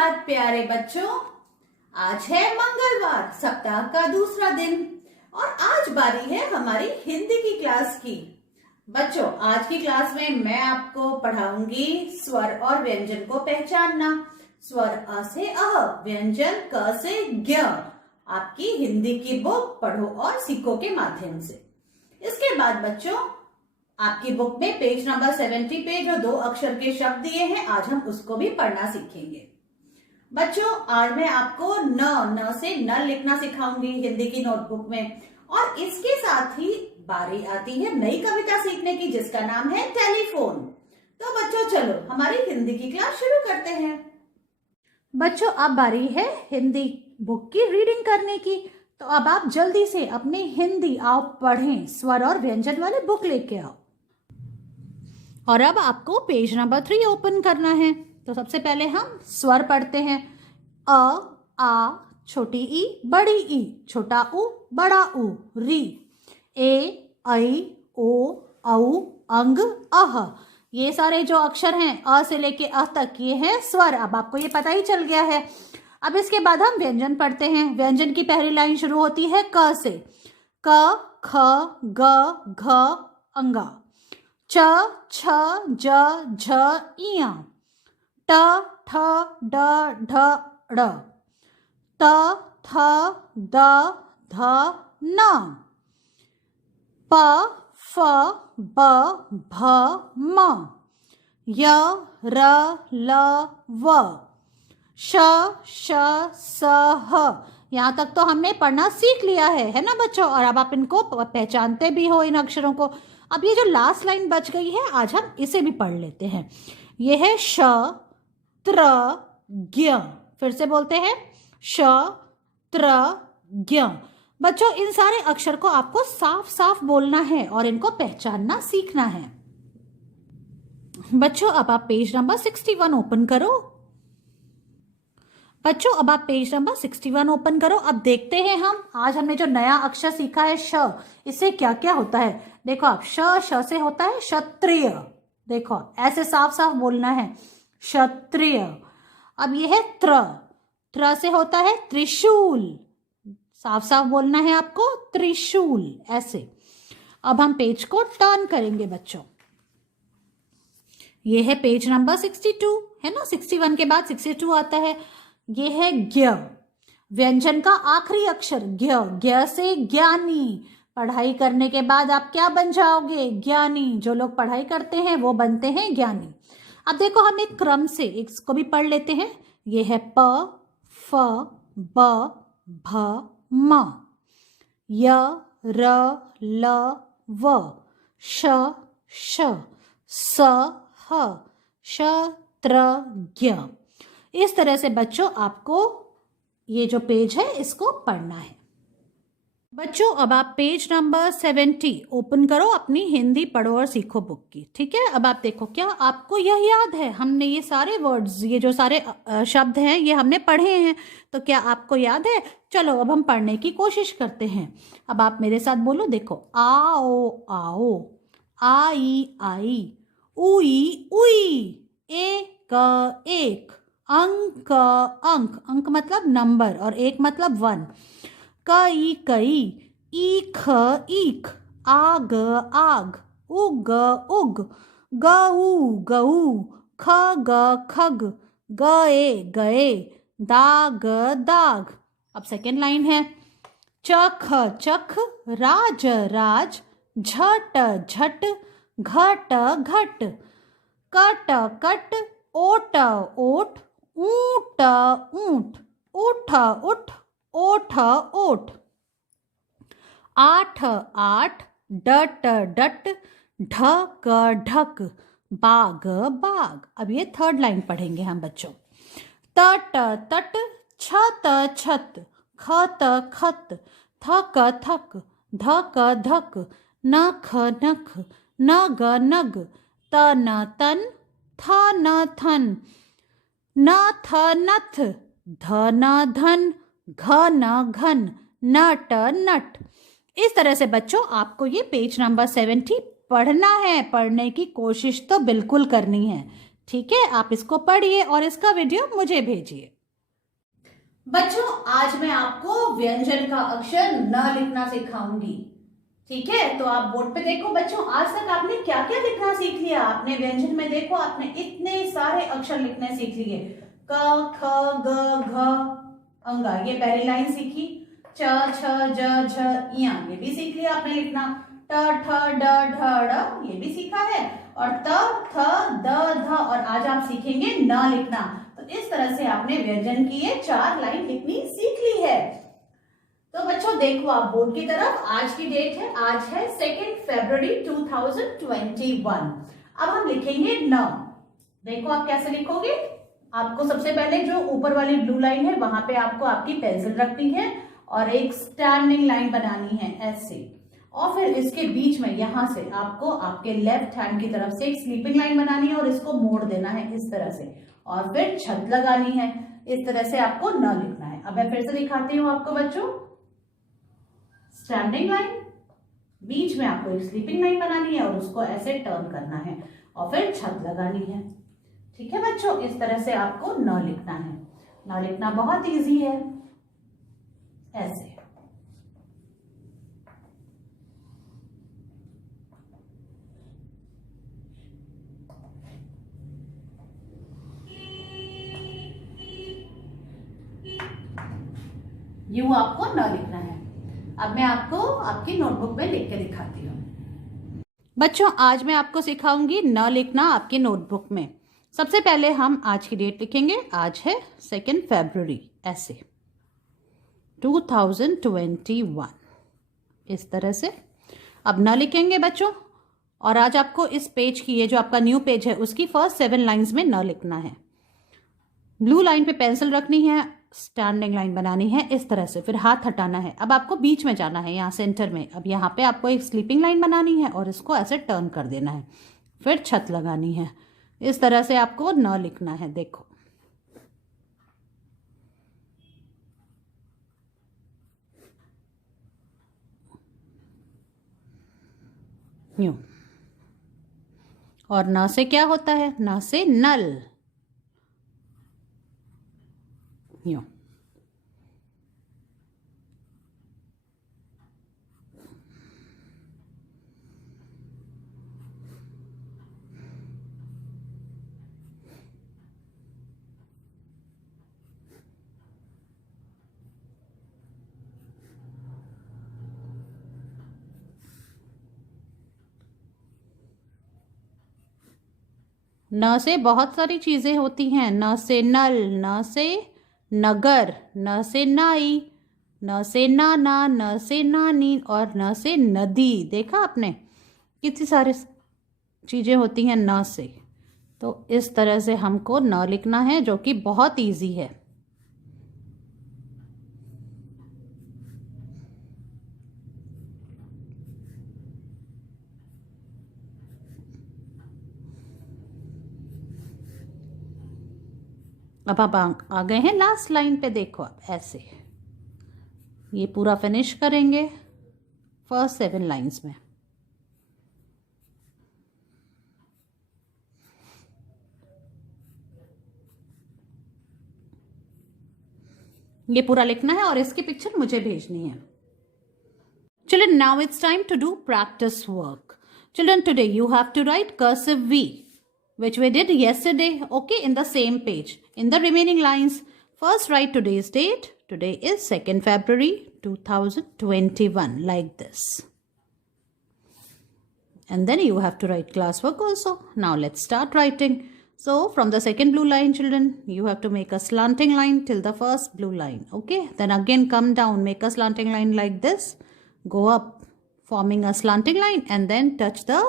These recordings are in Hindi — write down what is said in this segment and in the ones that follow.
सुप्रभात प्यारे बच्चों। आज है मंगलवार, सप्ताह का दूसरा दिन और आज बारी है हमारी हिंदी की क्लास की। बच्चों, आज की क्लास में मैं आपको पढ़ाऊंगी स्वर और व्यंजन को पहचानना। स्वर अ से अह, व्यंजन क से ज्ञ। आपकी हिंदी की बुक पढ़ो और सीखो के माध्यम से। इसके बाद बच्चों, आपकी बुक में पेज नंबर 70 पे जो 2 अक्षर के शब्द दिए हैं, आज हम उसको भी पढ़ना सीखेंगे। बच्चों, आज मैं आपको न से न लिखना सिखाऊंगी हिंदी की नोटबुक में, और इसके साथ ही बारी आती है नई कविता सीखने की जिसका नाम है टेलीफोन। तो बच्चों चलो हमारी हिंदी की क्लास शुरू करते हैं। बच्चों, अब बारी है हिंदी बुक की रीडिंग करने की, तो अब आप जल्दी से अपनी हिंदी आओ पढ़ें, स्वर और व्यंजन वाले बुक लेके आओ। और अब आपको पेज नंबर 3 ओपन करना है। तो सबसे पहले हम स्वर पढ़ते हैं। अ, आ, छोटी ई, बड़ी ई, छोटा उ, बड़ा उ, री। ए, ऐ, ओ, औ, अंग, अह। ये सारे जो अक्षर हैं अ से लेके अ तक, ये हैं स्वर। अब आपको ये पता ही चल गया है। अब इसके बाद हम व्यंजन पढ़ते हैं। व्यंजन की पहली लाइन शुरू होती है क से। क, ख, ग, घ, अंगा। च, छ, ज, झ, इया। ट, ठ, ड, ढ, ड़। त, थ, द, ध, न। प, फ, ब, भ, म। य, र, ल, व। श, श, स, ह। यहाँ तक तो हमने पढ़ना सीख लिया है ना बच्चों? और अब आप इनको पहचानते भी हो इन अक्षरों को। अब ये जो लास्ट लाइन बच गई है, आज हम इसे भी पढ़ लेते हैं। ये है श, त्र, ज्ञ। फिर से बोलते हैं श, त्र, ज्ञ। बच्चों, इन सारे अक्षर को आपको साफ साफ बोलना है और इनको पहचानना सीखना है। बच्चों, अब आप पेज नंबर 61 ओपन करो। बच्चों, अब आप पेज नंबर 61 ओपन करो। अब देखते हैं हम आज हमने जो नया अक्षर सीखा है श, इससे क्या क्या होता है। देखो, आप श से होता है क्षत्रिय। देखो, ऐसे साफ साफ बोलना है, क्षत्रिय। अब ये है त्र से होता है त्रिशूल। साफ साफ बोलना है आपको, त्रिशूल, ऐसे। अब हम पेज को टर्न करेंगे बच्चों। ये है पेज नंबर 62, है ना? 61 के बाद 62 आता है। ये है ज्ञ। व्यंजन का आखिरी अक्षर ज्ञ। ज्ञ से ज्ञानी। पढ़ाई करने के बाद आप क्या बन जाओगे? ज्ञानी। जो लोग पढ़ाई करते हैं वो बनते हैं ज्ञानी। अब देखो, हम एक क्रम से इसको भी पढ़ लेते हैं। ये है प, फ, ब, भ, म। य, र, ल, व। श, श, स, ह, श, त्र, ज्ञ। इस तरह से बच्चों आपको ये जो पेज है इसको पढ़ना है। बच्चों, अब आप पेज नंबर 70 ओपन करो अपनी हिंदी पढ़ो और सीखो बुक की। ठीक है? अब आप देखो, क्या आपको यह याद है? हमने ये सारे वर्ड्स, ये जो सारे शब्द हैं, ये हमने पढ़े हैं। तो क्या आपको याद है? चलो अब हम पढ़ने की कोशिश करते हैं। अब आप मेरे साथ बोलो। देखो, आओ आओ, आई आई, उई उई, एक, अंक अंक, अंक मतलब नंबर और एक मतलब 1। कई कई, ईख ईख, आग आग, उग उग, गऊ गऊ, खग खग, गए गए, दाग दाग। अब सेकेंड लाइन है चख चख, राज राज, झट झट, घट घट, कट कट, ओट ओट, ऊंट ऊंट, उठ उठ, ओठ ओठ। आठ आठ, डट डट, ढक ढक, बाग बाग। अब ये थर्ड लाइन पढ़ेंगे हम बच्चों। तट तट, छत छत, खत खत, थक थक, धक धक, नख नख, नग नग, तन तन, थन थन, नथ नथ, धन धन, घन घन, नट नट। इस तरह से बच्चों आपको ये पेज नंबर 70 पढ़ना है। पढ़ने की कोशिश तो बिल्कुल करनी है। ठीक है, आप इसको पढ़िए और इसका वीडियो मुझे भेजिए। बच्चों, आज मैं आपको व्यंजन का अक्षर न लिखना सिखाऊंगी। ठीक है, तो आप बोर्ड पे देखो। बच्चों, आज तक आपने क्या क्या लिखना सीख लिया? आपने व्यंजन में देखो, आपने इतने सारे अक्षर लिखने सीख लिए। क, ख, ग, घ, अंगा, ये पहली लाइन सीखी। च, छ, ज, झ, इया, ये भी सीख लिया आपने लिखना। ट, ठ, ड, ढ, ड़, ये भी सीखा है। और त, थ, द, ध, और आज आप सीखेंगे न लिखना। तो इस तरह से आपने व्यंजन की ये 4 लाइन लिखनी सीख ली है। तो बच्चों देखो आप बोर्ड की तरफ, आज की डेट है, आज है 2 फरवरी 2021। अब हम लिखेंगे न। देखो आप कैसे लिखोगे। आपको सबसे पहले जो ऊपर वाली ब्लू लाइन है वहां पे आपको आपकी पेंसिल रखनी है और एक स्टैंडिंग लाइन बनानी है ऐसे, और फिर इसके बीच में यहां से आपको आपके लेफ्ट हैंड की तरफ से एक स्लीपिंग लाइन बनानी है और इसको मोड़ देना है इस तरह से, और फिर छत लगानी है। इस तरह से आपको न लिखना है। अब मैं फिर से दिखाती हूँ आपको बच्चों। स्टैंडिंग लाइन, बीच में आपको एक स्लीपिंग लाइन बनानी है और उसको ऐसे टर्न करना है और फिर छत लगानी है। ठीक है बच्चों, इस तरह से आपको न लिखना है। न लिखना बहुत इजी है, ऐसे। यू आपको न लिखना है। अब मैं आपको आपकी नोटबुक में लिख के दिखाती हूँ। बच्चों, आज मैं आपको सिखाऊंगी न लिखना आपकी नोटबुक में। सबसे पहले हम आज की डेट लिखेंगे। आज है 2 फरवरी, ऐसे 2021, इस तरह से। अब न लिखेंगे बच्चों, और आज आपको इस पेज की, ये जो आपका न्यू पेज है, उसकी फर्स्ट 7 लाइंस में न लिखना है। ब्लू लाइन पे पेंसिल रखनी है, स्टैंडिंग लाइन बनानी है इस तरह से, फिर हाथ हटाना है। अब आपको बीच में जाना है, यहाँ सेंटर में। अब यहाँ पे आपको एक स्लीपिंग लाइन बनानी है और इसको ऐसे टर्न कर देना है, फिर छत लगानी है। इस तरह से आपको न लिखना है। देखो, यूं। और न से क्या होता है? न से नल, यूं। न से बहुत सारी चीजें होती हैं। न से नल, न से नगर, न से नाई, न से नाना, न से नानी, और न से नदी। देखा आपने, कितनी सारी चीजें होती हैं न से। तो इस तरह से हमको न लिखना है, जो कि बहुत इजी है। अब आप आ गए हैं लास्ट लाइन पे। देखो आप ऐसे ये पूरा फिनिश करेंगे फर्स्ट 7 लाइंस में। ये पूरा लिखना है और इसकी पिक्चर मुझे भेजनी है। Children, now it's time to do practice work. Children, today you have to write cursive V, which we did yesterday, okay, in the same page. In the remaining lines, first write today's date. Today is 2 February 2021, like this. And then you have to write classwork also. Now let's start writing. So from the second blue line, children, you have to make a slanting line till the first blue line, okay? Then again come down, make a slanting line like this. Go up, forming a slanting line, and then touch the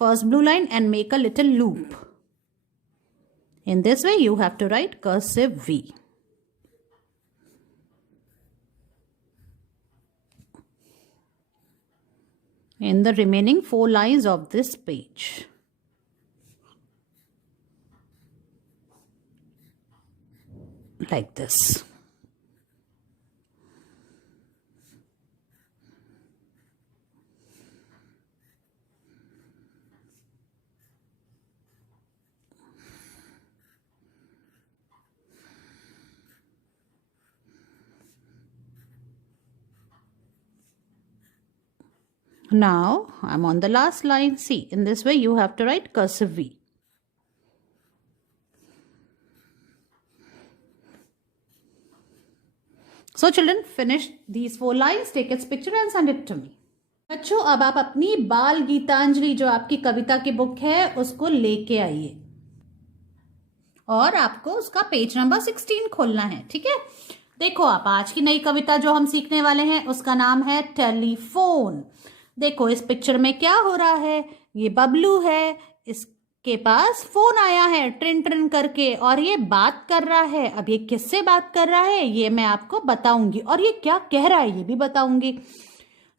first blue line and make a little loop. In this way, you have to write cursive V. In the remaining 4 lines of this page. Like this. Now I'm on the last line. See, in this way you have to write cursive V. So children, finish these 4 lines, take its picture and send it to me. बच्चों, अब आप अपनी बाल गीतांजलि जो आपकी कविता की बुक है उसको लेके आइए और आपको उसका पेज नंबर 16 खोलना है, ठीक है। देखो, आप आज की नई कविता जो हम सीखने वाले हैं उसका नाम है टेलीफोन। देखो इस पिक्चर में क्या हो रहा है, ये बबलू है, इसके पास फोन आया है ट्रिन ट्रिन करके और ये बात कर रहा है। अब ये किससे बात कर रहा है ये मैं आपको बताऊंगी और ये क्या कह रहा है ये भी बताऊंगी।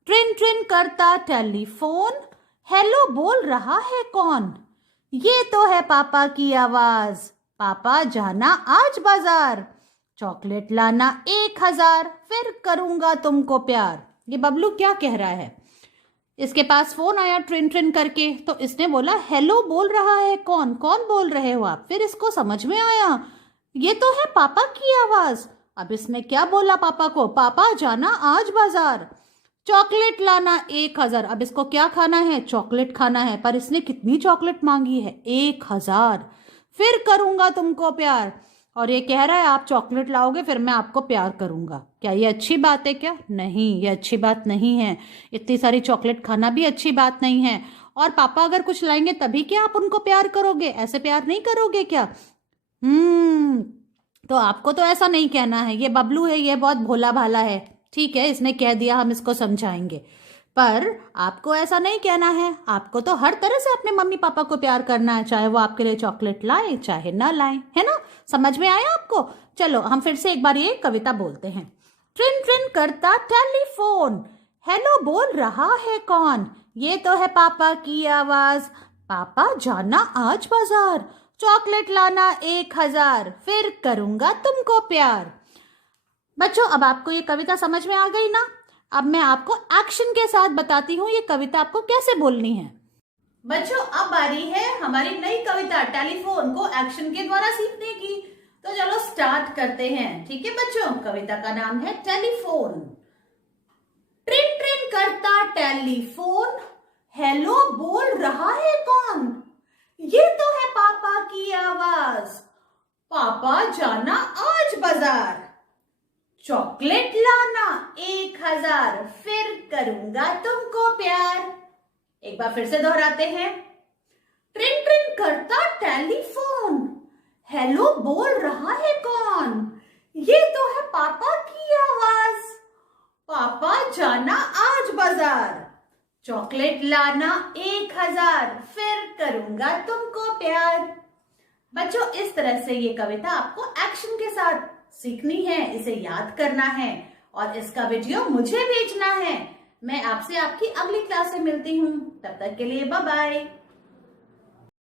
ट्रिन ट्रिन करता टेलीफोन, हेलो बोल रहा है कौन? ये तो है पापा की आवाज, पापा जाना आज बाजार, चॉकलेट लाना 1000, फिर करूंगा तुमको प्यार। ये बबलू क्या कह रहा है? इसके पास फोन आया ट्रिन ट्रिन करके, तो इसने बोला हेलो बोल रहा है कौन? कौन बोल रहे हो आप? फिर इसको समझ में आया ये तो है पापा की आवाज। अब इसने क्या बोला पापा को? पापा जाना आज बाजार, चॉकलेट लाना 1000। अब इसको क्या खाना है? चॉकलेट खाना है। पर इसने कितनी चॉकलेट मांगी है? 1000। फिर करूंगा तुमको प्यार, और ये कह रहा है आप चॉकलेट लाओगे फिर मैं आपको प्यार करूंगा। क्या ये अच्छी बात है क्या? नहीं, ये अच्छी बात नहीं है। इतनी सारी चॉकलेट खाना भी अच्छी बात नहीं है। और पापा अगर कुछ लाएंगे तभी क्या आप उनको प्यार करोगे? ऐसे प्यार नहीं करोगे क्या? तो आपको तो ऐसा नहीं कहना है। ये बबलू है, ये बहुत भोला भाला है, ठीक है, इसने कह दिया, हम इसको समझाएंगे। पर आपको ऐसा नहीं कहना है। आपको तो हर तरह से अपने मम्मी पापा को प्यार करना है, चाहे वो आपके लिए चॉकलेट लाए चाहे ना लाए, है ना? समझ में आया आपको? चलो हम फिर से एक बार ये कविता बोलते हैं। ट्रिन ट्रिन करता टेलीफोन, हेलो बोल रहा है कौन? ये तो है पापा की आवाज, पापा जाना आज बाजार, चॉकलेट लाना 1000, फिर करूंगा तुमको प्यार। बच्चों, अब आपको ये कविता समझ में आ गई ना? अब मैं आपको एक्शन के साथ बताती हूँ ये कविता आपको कैसे बोलनी है। बच्चों, अब बारी है हमारी नई कविता टेलीफोन को एक्शन के द्वारा सीखने की। तो चलो स्टार्ट करते हैं, ठीक है बच्चों। कविता का नाम है टेलीफोन। ट्रिन ट्रिन करता टेलीफोन, हेलो बोल रहा है कौन? ये तो है पापा की आवाज, पापा जाना आज बाजार, चॉकलेट लाना 1000, फिर करूंगा तुमको प्यार। एक बार फिर से दोहराते हैं। ट्रिन ट्रिन करता टेलीफोन, हेलो बोल रहा है कौन? ये तो है पापा की आवाज, पापा जाना आज बाजार, चॉकलेट लाना 1000, फिर करूंगा तुमको प्यार। बच्चों, इस तरह से ये कविता आपको एक्शन के साथ सीखनी है, इसे याद करना है और इसका वीडियो मुझे भेजना है। मैं आपसे आपकी अगली क्लास में मिलती हूँ, तब तक के लिए बाय बाय।